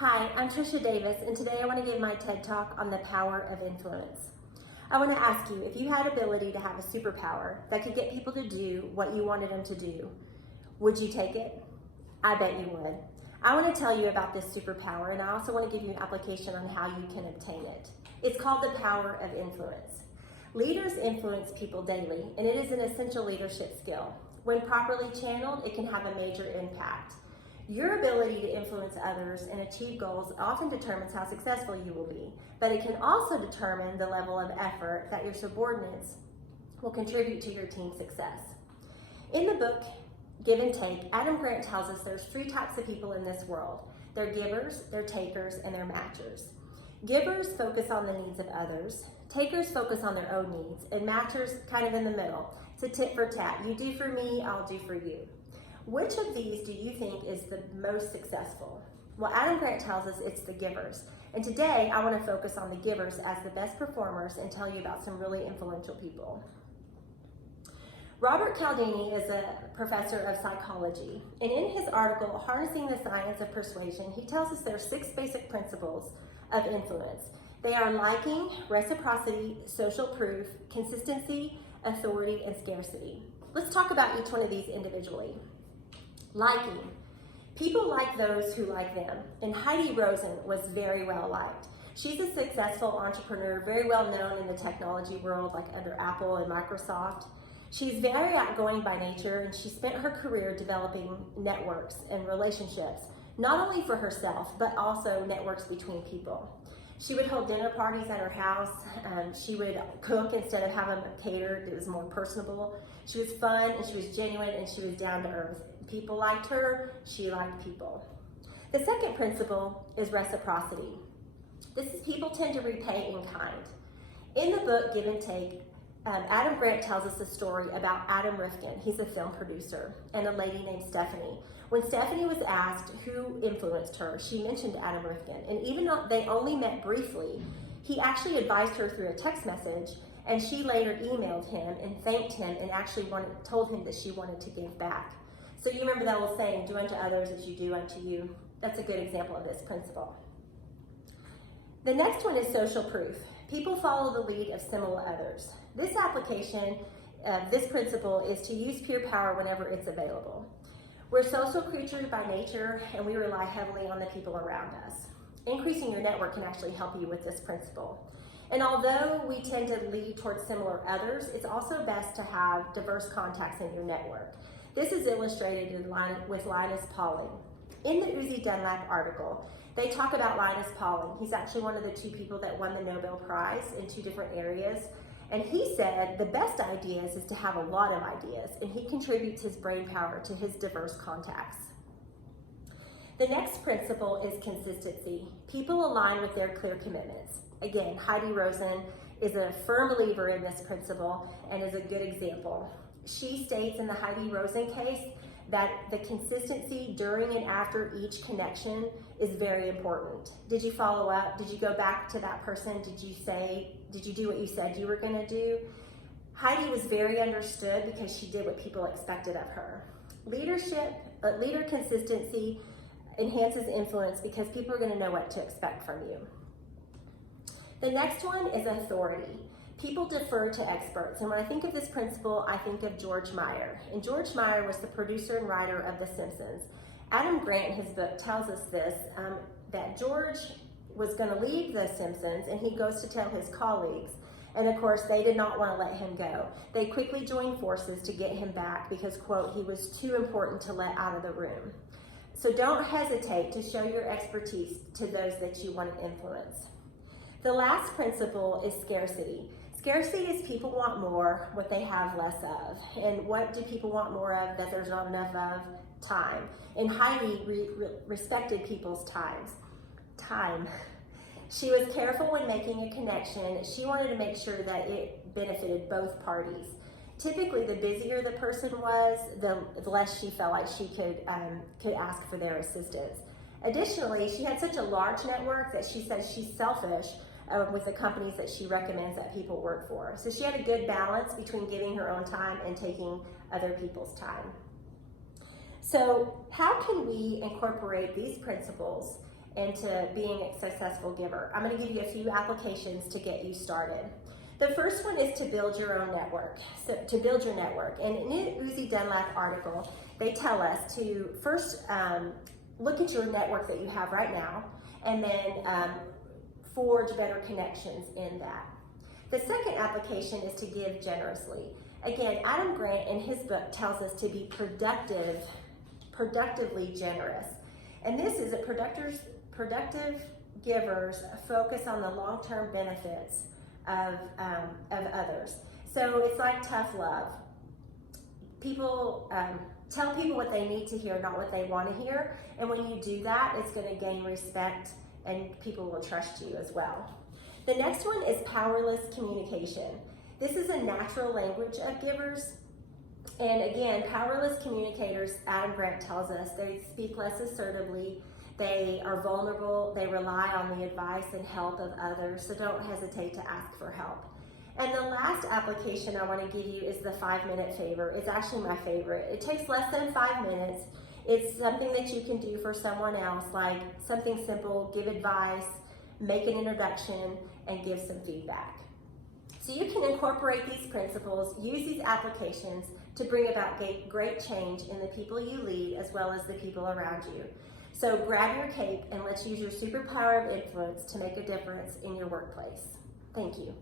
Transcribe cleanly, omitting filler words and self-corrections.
Hi, I'm Trisha Davis, and today I want to give my TED Talk on the power of influence. I want to ask you, if you had ability to have a superpower that could get people to do what you wanted them to do, would you take it? I bet you would. I want to tell you about this superpower, and I also want to give you an application on how you can obtain it. It's called the power of influence. Leaders influence people daily, and it is an essential leadership skill. When properly channeled, it can have a major impact. Your ability to influence others and achieve goals often determines how successful you will be, but it can also determine the level of effort that your subordinates will contribute to your team's success. In the book, Give and Take, Adam Grant tells us there's three types of people in this world. They're givers, they're takers, and they're matchers. Givers focus on the needs of others, takers focus on their own needs, and matchers kind of in the middle. It's a tit for tat. You do for me, I'll do for you. Which of these do you think is the most successful? Well, Adam Grant tells us it's the givers. And today I want to focus on the givers as the best performers and tell you about some really influential people. Robert Cialdini is a professor of psychology, and in his article, Harnessing the Science of Persuasion, he tells us there are 6 basic principles of influence. They are liking, reciprocity, social proof, consistency, authority, and scarcity. Let's talk about each one of these individually. Liking. People like those who like them, and Heidi Rosen was very well liked. She's a successful entrepreneur, very well known in the technology world, like under Apple and Microsoft. She's very outgoing by nature, and she spent her career developing networks and relationships, not only for herself, but also networks between people. She would hold dinner parties at her house. She would cook instead of having them catered. It was more personable. She was fun, and she was genuine, and she was down to earth. People liked her, she liked people. The second principle is reciprocity. This is people tend to repay in kind. In the book, Give and Take, Adam Grant tells us a story about Adam Rifkin. He's a film producer, and a lady named Stephanie. When Stephanie was asked who influenced her, she mentioned Adam Rifkin. And even though they only met briefly, he actually advised her through a text message, and she later emailed him and thanked him and actually told him that she wanted to give back. So you remember that old saying, do unto others as you do unto you. That's a good example of this principle. The next one is social proof. People follow the lead of similar others. This application, this principle is to use peer power whenever it's available. We're social creatures by nature, and we rely heavily on the people around us. Increasing your network can actually help you with this principle. And although we tend to lead towards similar others, it's also best to have diverse contacts in your network. This is illustrated with Linus Pauling. In the Uzi Dunlap article, they talk about Linus Pauling. He's actually one of the 2 people that won the Nobel Prize in 2 different areas. And he said the best ideas is to have a lot of ideas, and he contributes his brain power to his diverse contacts. The next principle is consistency. People align with their clear commitments. Again, Heidi Rosen is a firm believer in this principle and is a good example. She states in the Heidi Rosen case that the consistency during and after each connection is very important. Did you follow up? Did you go back to that person? Did you do what you said you were gonna do? Heidi was very understood because she did what people expected of her. Leader consistency enhances influence because people are gonna know what to expect from you. The next one is authority. People defer to experts, and when I think of this principle, I think of George Meyer. And George Meyer was the producer and writer of The Simpsons. Adam Grant, in his book, tells us this, that George was going to leave The Simpsons, and he goes to tell his colleagues. And of course, they did not want to let him go. They quickly joined forces to get him back because, quote, he was too important to let out of the room. So don't hesitate to show your expertise to those that you want to influence. The last principle is scarcity. Scarcity is people want more, what they have less of. And what do people want more of that there's not enough of? Time. And Heidi respected people's time. She was careful when making a connection. She wanted to make sure that it benefited both parties. Typically, the busier the person was, the less she felt like she could ask for their assistance. Additionally, she had such a large network that she says she's selfish with the companies that she recommends that people work for. So she had a good balance between giving her own time and taking other people's time. So how can we incorporate these principles into being a successful giver. I'm going to give you a few applications to get you started. The first one is to build your own network. So to build your network. And in the Uzi Dunlap article, they tell us to first look at your network that you have right now, and then forge better connections in that. The second application is to give generously. Again, Adam Grant in his book tells us to be productively generous. And this is that productive givers focus on the long-term benefits of others. So it's like tough love. People tell people what they need to hear, not what they want to hear. And when you do that, it's going to gain respect and people will trust you as well. The next one is powerless communication. This is a natural language of givers. And again, powerless communicators, Adam Grant tells us, they speak less assertively, they are vulnerable, they rely on the advice and help of others, so don't hesitate to ask for help. And the last application I want to give you is the 5-minute favor. It's actually my favorite. It takes less than 5 minutes. It's something that you can do for someone else, like something simple, give advice, make an introduction, and give some feedback. So you can incorporate these principles, use these applications to bring about great change in the people you lead as well as the people around you. So grab your cape and let's use your superpower of influence to make a difference in your workplace. Thank you.